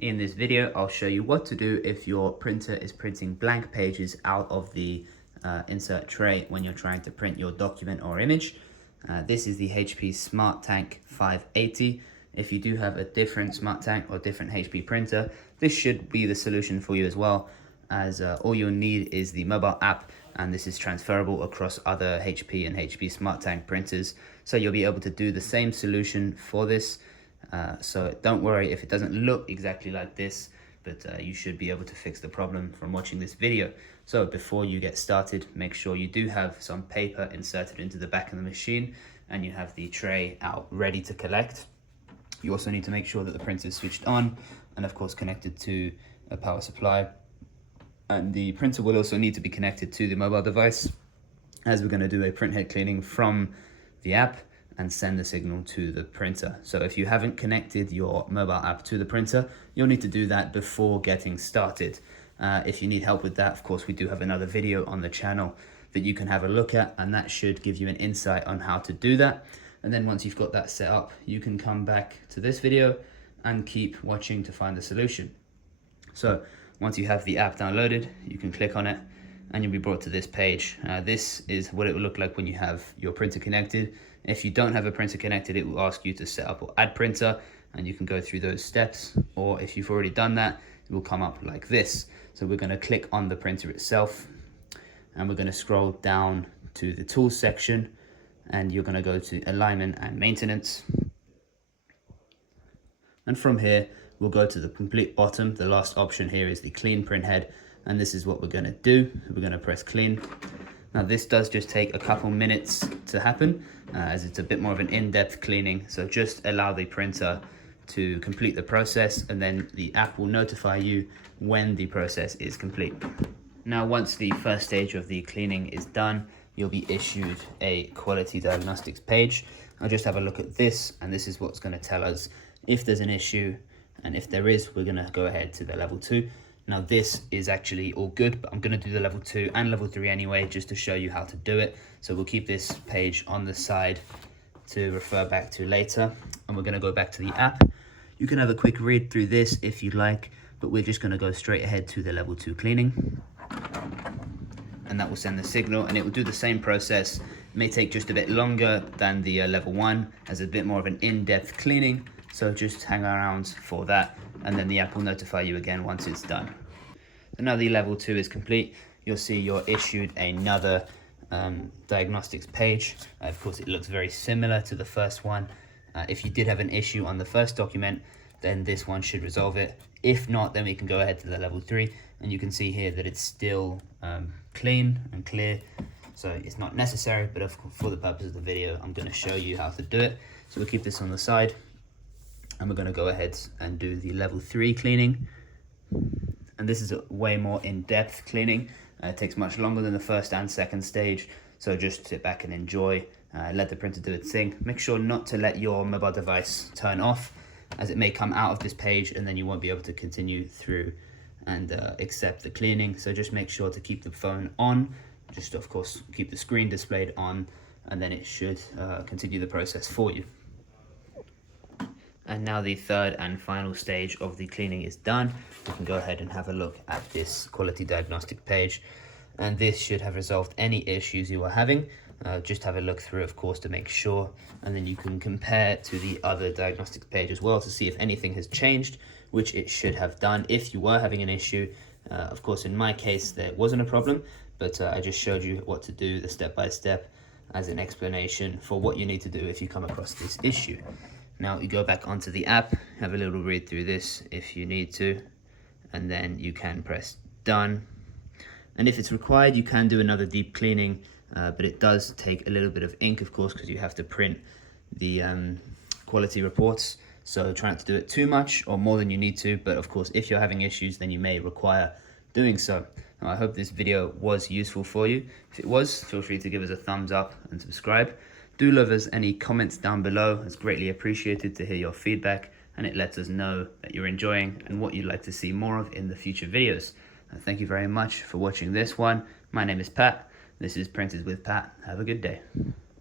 In this video, I'll show you what to do if your printer is printing blank pages out of the insert tray when you're trying to print your document or image. This is the HP SmartTank 580. If you do have a different SmartTank or different HP printer, this should be the solution for you as well, as all you'll need is the mobile app, and this is transferable across other HP and HP SmartTank printers. So you'll be able to do the same solution for this. So don't worry if it doesn't look exactly like this, but you should be able to fix the problem from watching this video. So before you get started, make sure you do have some paper inserted into the back of the machine and you have the tray out ready to collect. You also need to make sure that the printer is switched on and of course connected to a power supply. And the printer will also need to be connected to the mobile device, as we're going to do a print head cleaning from the app and send the signal to the printer. So if you haven't connected your mobile app to the printer, you'll need to do that before getting started. If you need help with that, of course, we do have another video on the channel that you can have a look at, and that should give you an insight on how to do that. And then once you've got that set up, you can come back to this video and keep watching to find the solution. So once you have the app downloaded, you can click on it and you'll be brought to this page. This is what it will look like when you have your printer connected. If you don't have a printer connected, it will ask you to set up or add printer, and you can go through those steps. Or if you've already done that, it will come up like this. So we're going to click on the printer itself and we're going to scroll down to the tools section, and you're going to go to alignment and maintenance. And from here, we'll go to the complete bottom. The last option here is the clean print head, and this is what we're going to do. We're going to press clean. Now this does just take a couple minutes to happen, as it's a bit more of an in-depth cleaning. So just allow the printer to complete the process, and then the app will notify you when the process is complete. Now once the first stage of the cleaning is done, you'll be issued a quality diagnostics page. I'll just have a look at this, and this is what's going to tell us if there's an issue, and if there is, we're going to go ahead to the level 2. Now this is actually all good, but I'm going to do the level 2 and level 3 anyway, just to show you how to do it. So we'll keep this page on the side to refer back to later, and we're going to go back to the app. You can have a quick read through this if you'd like, but we're just going to go straight ahead to the level 2 cleaning. And that will send the signal, and it will do the same process. It may take just a bit longer than the level 1, as a bit more of an in-depth cleaning. So just hang around for that, and then the app will notify you again once it's done. So now the level 2 is complete, you'll see you're issued another diagnostics page. Of course, it looks very similar to the first one. If you did have an issue on the first document, then this one should resolve it. If not, then we can go ahead to the level 3, and you can see here that it's still clean and clear. So it's not necessary, but for the purpose of the video, I'm going to show you how to do it. So we'll keep this on the side, and we're going to go ahead and do the level 3 cleaning. And this is a way more in-depth cleaning. It takes much longer than the first and second stage. So just sit back and enjoy, let the printer do its thing. Make sure not to let your mobile device turn off, as it may come out of this page and then you won't be able to continue through and accept the cleaning. So just make sure to keep the phone on, just of course keep the screen displayed on, and then it should continue the process for you. And now the third and final stage of the cleaning is done. We can go ahead and have a look at this quality diagnostic page, and this should have resolved any issues you are having. Just have a look through, of course, to make sure, and then you can compare to the other diagnostics page as well to see if anything has changed, which it should have done if you were having an issue. Of course, in my case, there wasn't a problem, but I just showed you what to do, the step-by-step, as an explanation for what you need to do if you come across this issue. Now you go back onto the app, have a little read through this if you need to, and then you can press done. And if it's required, you can do another deep cleaning, but it does take a little bit of ink, of course, because you have to print the quality reports. So try not to do it too much or more than you need to, but of course, if you're having issues, then you may require doing so. Now, I hope this video was useful for you. If it was, feel free to give us a thumbs up and subscribe. Do leave us any comments down below. It's greatly appreciated to hear your feedback, and it lets us know that you're enjoying and what you'd like to see more of in the future videos. Thank you very much for watching this one. My name is Pat. This is Printers with Pat. Have a good day.